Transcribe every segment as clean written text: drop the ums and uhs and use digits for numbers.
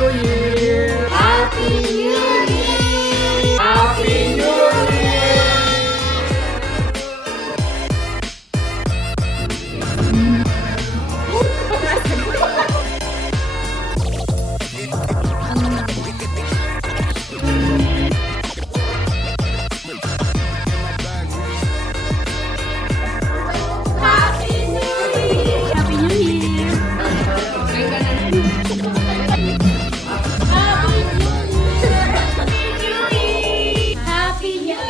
New Year! Happy New Year! Happy New Year! Happy New Year! Happy New Year! Happy New Year! Happy New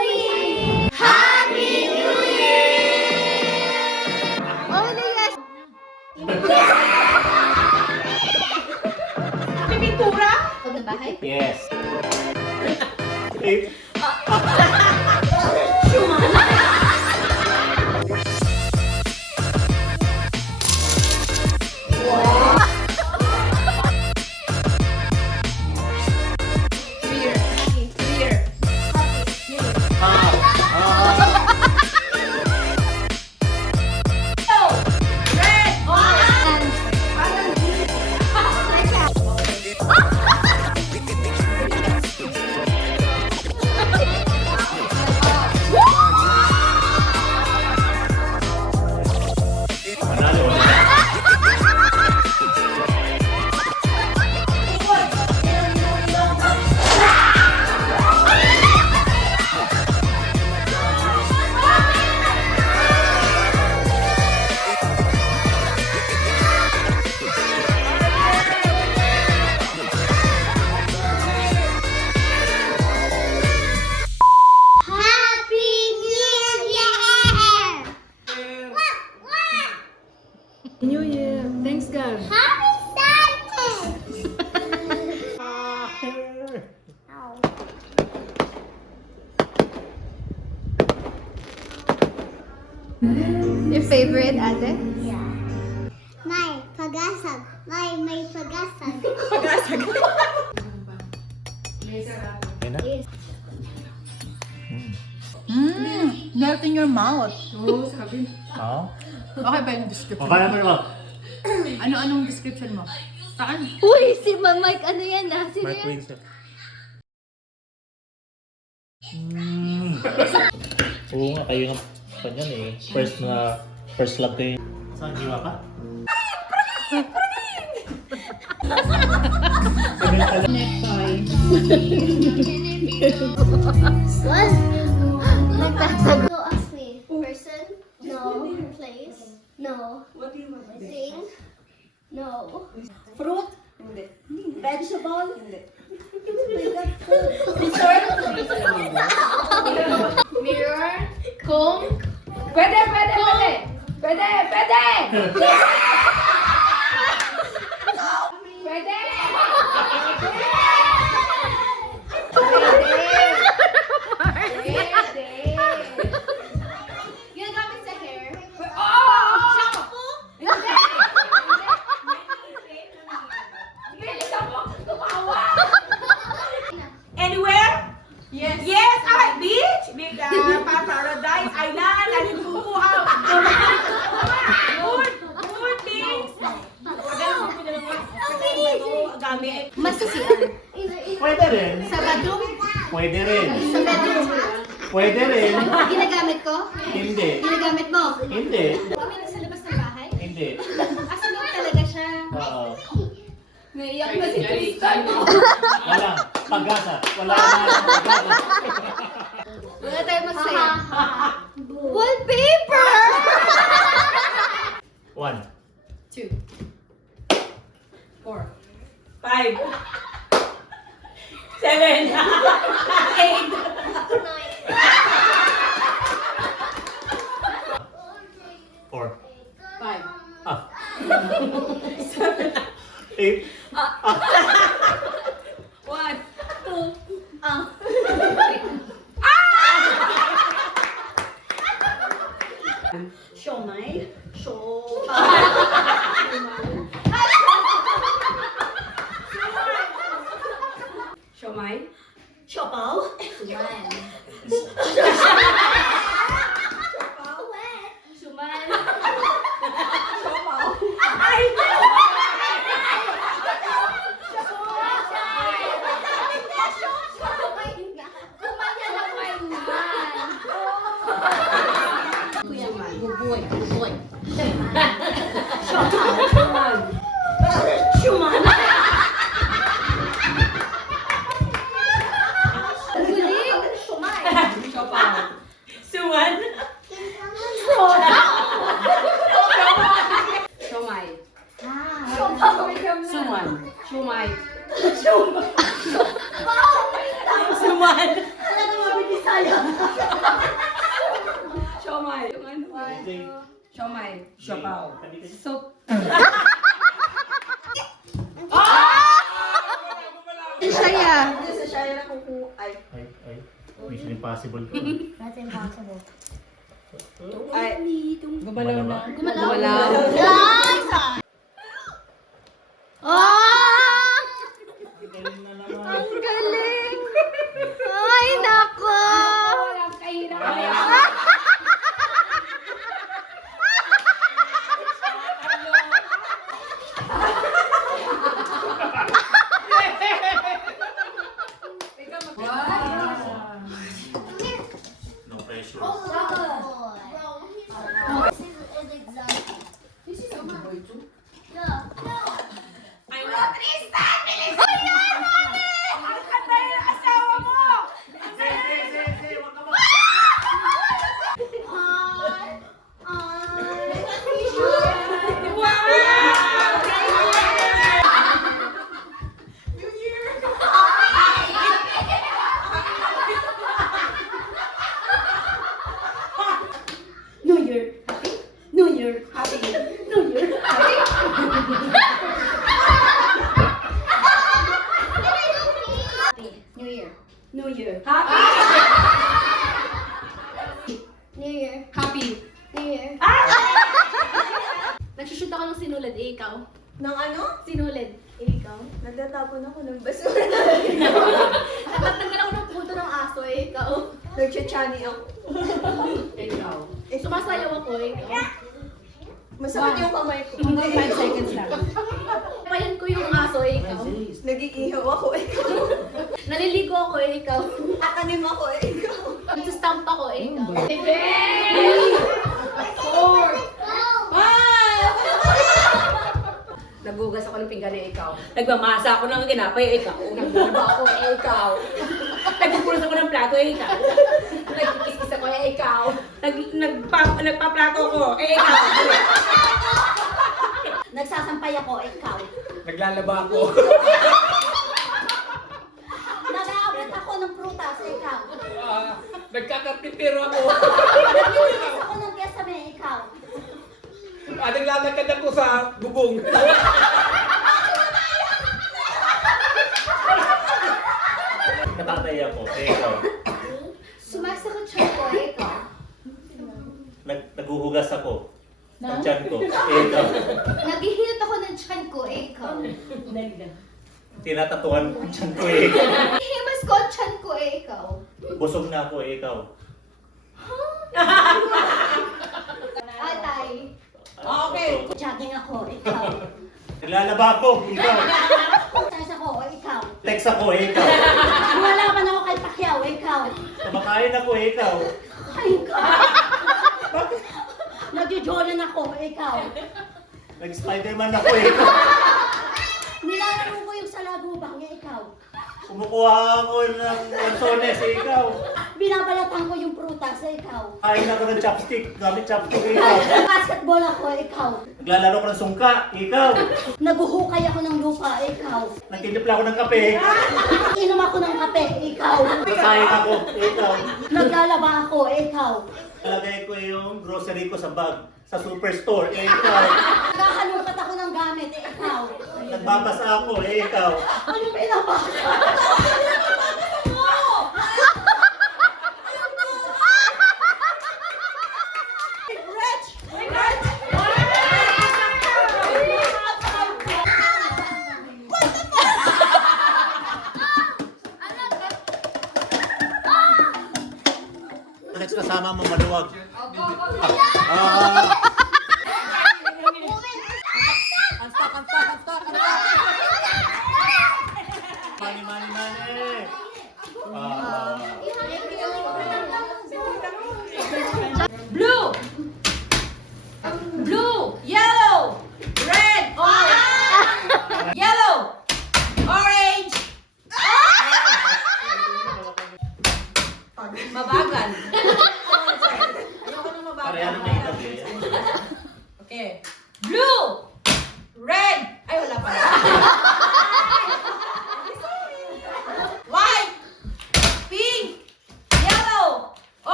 Year! Happy New Year! Oh my gosh! Pipintura? Huwag na bahay? Yes. Eight. Happy New Year! New Year. Thanks, God. Happy Saturday! Your favorite, ate? Yeah. May pagasag. May pagasag. Yan na. Melt in your mouth. Oo, sabi. Oo. Okay ba yung description? Okay naman naman. Ano-anong description mo? Saan? Uy, si Mang Mike, ano yan ah? Sino Mark yan? Winston. Oo nga, kayo nga pa niyan eh. First love kayo. Saan jiwa ka? What? Nagtatago. Go ask me. Person? No. Place? No. Thing? No. Fruit? Vegetable? Dessert? Mirror? Comb? Pwede! Pwede! Ginagamit sa hair? Shampoo? Anywhere? Yes. Yes, alright, beach. Big paradise, island, alimuha. Good things. Gamit. Masa CR. Pwede rin. Sa bedroom? Pwede rin. Sa bedroom. Pwede rin. Ginagamit ko? Hindi. Ginagamit mo? Hindi. Kami sa labas ng bahay? Hindi. Asa loob talaga siya? Oo. Naiyak na si Tristan. Wala. Pag-asa. Wala na pag-asa. Wala tayo magsaya. Wallpaper! 1. 2. 4. 5. 7. 8. 4. 5. Ah. 8. 1. 2. Siomay. Siomay. Siopaw. Suman. Suman. Siopaw. Ay! Ikaw. Soup. Saya. Hindi sa Shaya na kuku. Ay. Ay. Mission impossible to. That's impossible. Ay. Gumalaw na. Gumalaw. Nice! Ah! Galing na naman. Ang galing! Ay, nako! Walang kahirapan. No pressure. Ang kanta yung asawa mo! New Year. New Year. Happy. New Year. New Year. New Year. New Year. Happy. New Year. Nagsushoot ako ng sinulid, eh, ikaw. Nang ano? Sinulid, eh, ikaw. Nagtatapon ako ng basura. Nagtatanggal ako ng puto ng aso, eh, ikaw. Nagchachani ako. Ikaw. Sumasayaw ako, eh, ikaw. Masakit yung kamay ko. 5 seconds lang. Payan ko yung aso, eh, ikaw. Nag-iihaw ako. Ikaw. Naliligo ako, eh, ikaw. Tatanim ako. Ikaw. Nagsastamp ako, eh, ikaw. Nagugas ako ng pinggan, eh, ikaw. Nagmamasa ako ng tinapay, eh, ikaw. Naglalaba ako, eh, ikaw. Nagpupulos ako ng plato, eh, ikaw. Nagkikis-kis ako, eh, ikaw. Nagpaplato ako, eh, ikaw. Nagsasampay ako, ikaw. Naglalaba ako. Nag-aabot ako ng prutas, ikaw. Nagkakarpintero ako. Naglilinis ako ng kesame, ikaw. Naglalakad ako sa bubong. Natatay ako. Eh, ikaw. Sumasakot siya ko, ikaw. Naghuhugas ako. Ng tiyan ko. Eh, ikaw. Naghihilot ako ng tiyan ko, ikaw. Tinatatuan ko yung tiyan ko. Eh, ikaw. Himas ko ang tiyan ko, ikaw. Busog na ako. Eh, ikaw. Atay. Okay. Jogging ako, ikaw. Naglalaba ako. Ikaw. Text ako, ikaw. Text ako. Eh, ikaw. Lumalaban ako kay Pacquiao, ikaw. Kumakain ako. Eh, ikaw. Ay, ikaw. Nag-Jordan ako, ikaw. Nag-Spiderman ako. Eh, ikaw. Nilalaro ko yung sa lagubang, ikaw. Kumukuha ako ng lansones. Eh, ikaw. Binabalatan ko yung prutas, ikaw. Kain ako ng chopstick. Gamit chopstick. Eh, ikaw. Basketball ako, ikaw. Naglalaro ko ng sungka. Eh, ikaw. Naguhukay ako ng lupa, ikaw. Nagtitimpla ako ng kape. Inom ako ng kape, ikaw. Nagkain ako. Eh, ikaw. Naglalaba ako, ikaw. Nalagay ko yung grocery ko sa bag. Sa superstore. Eh, ikaw. Nakahalukat ako ng gamit, ikaw. Nagbabasa ako. Eh, ikaw. Ano pinabasa? Next kasama mo maluwag. Mani, mani, mani. Blue. Blue. Yellow. Red. Orange. Yellow. Orange. Mabagal. Ayoko na mabagal. Pareha na may itabi. Okay. Blue. Red. Ay, wala pala.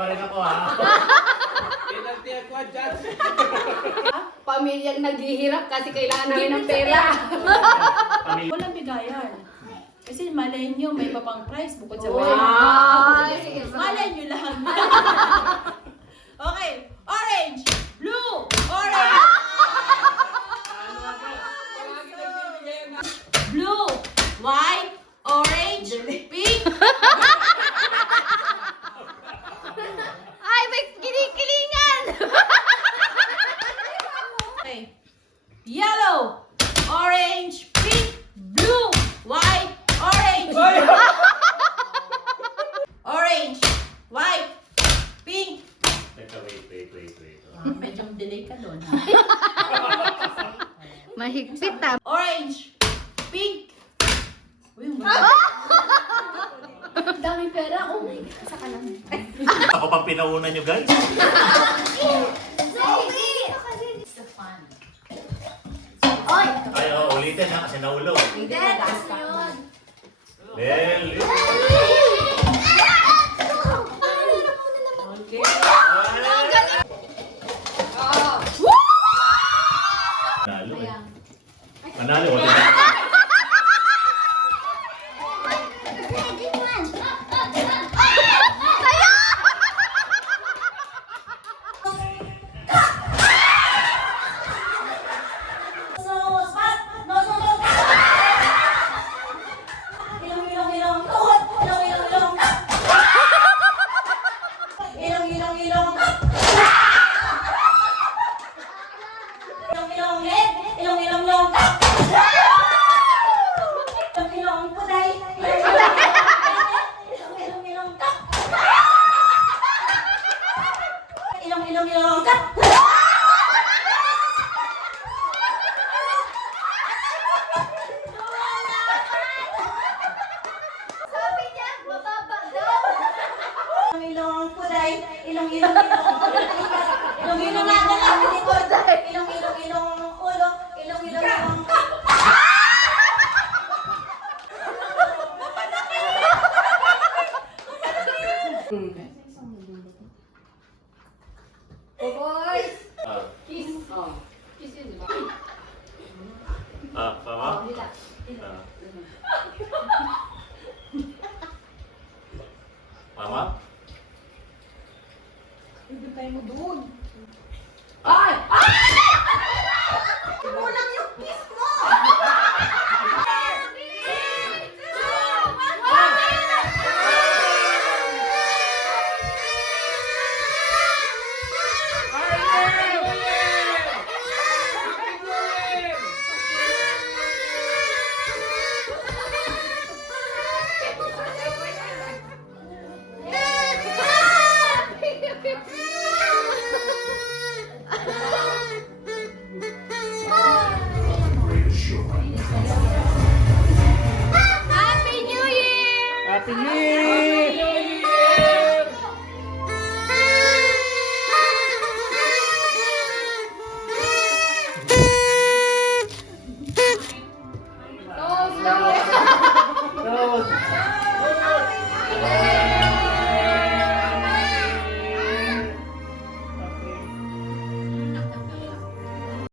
pa rin ako ha. Tinanti ako dyan. Pamilyang naghihirap kasi kailangan namin ng pera. Walang bigayan. Kasi malay nyo, may iba pang prize bukod sa Wow! pera. Sige, sige. Malay nyo lang. Okay. Orange, blue, orange. Blue, white, orange, pink. Ay, may kinikilingan! Okay. Yellow, orange, pink, blue, white, orange. Orange, white, pink. Teka, wait. Medyo delay ka doon, ha? Mahigpit ah. Orange, pink. Uy, Dami pera. Oh my God. Saka lang. Ako pang pinauna nyo guys. Oy! Ay, ulitin ha, kasi naulo. Hindi, taas yun. Lel. Okay. Manalo eh. Manalo, wala na. Sabi niya, mababa daw. Boys! Ah, Kiss. Oh. Kiss yun, di ba? tama? Hila. Ah. Mama? Ibigay mo doon. Ay! Kulang yung kiss ko.